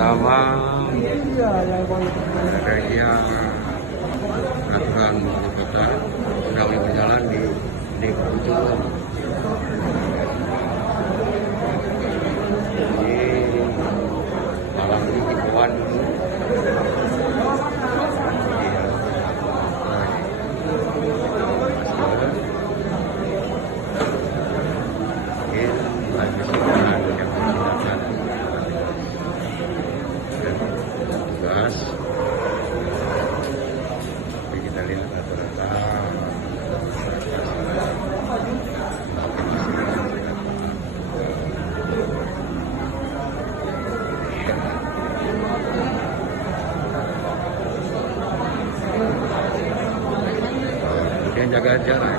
pertama razia aturan wali kota sedang berjalan di Kucing. Ini malam ini himbauan kita lihat rata-rata kemudian jaga jarak.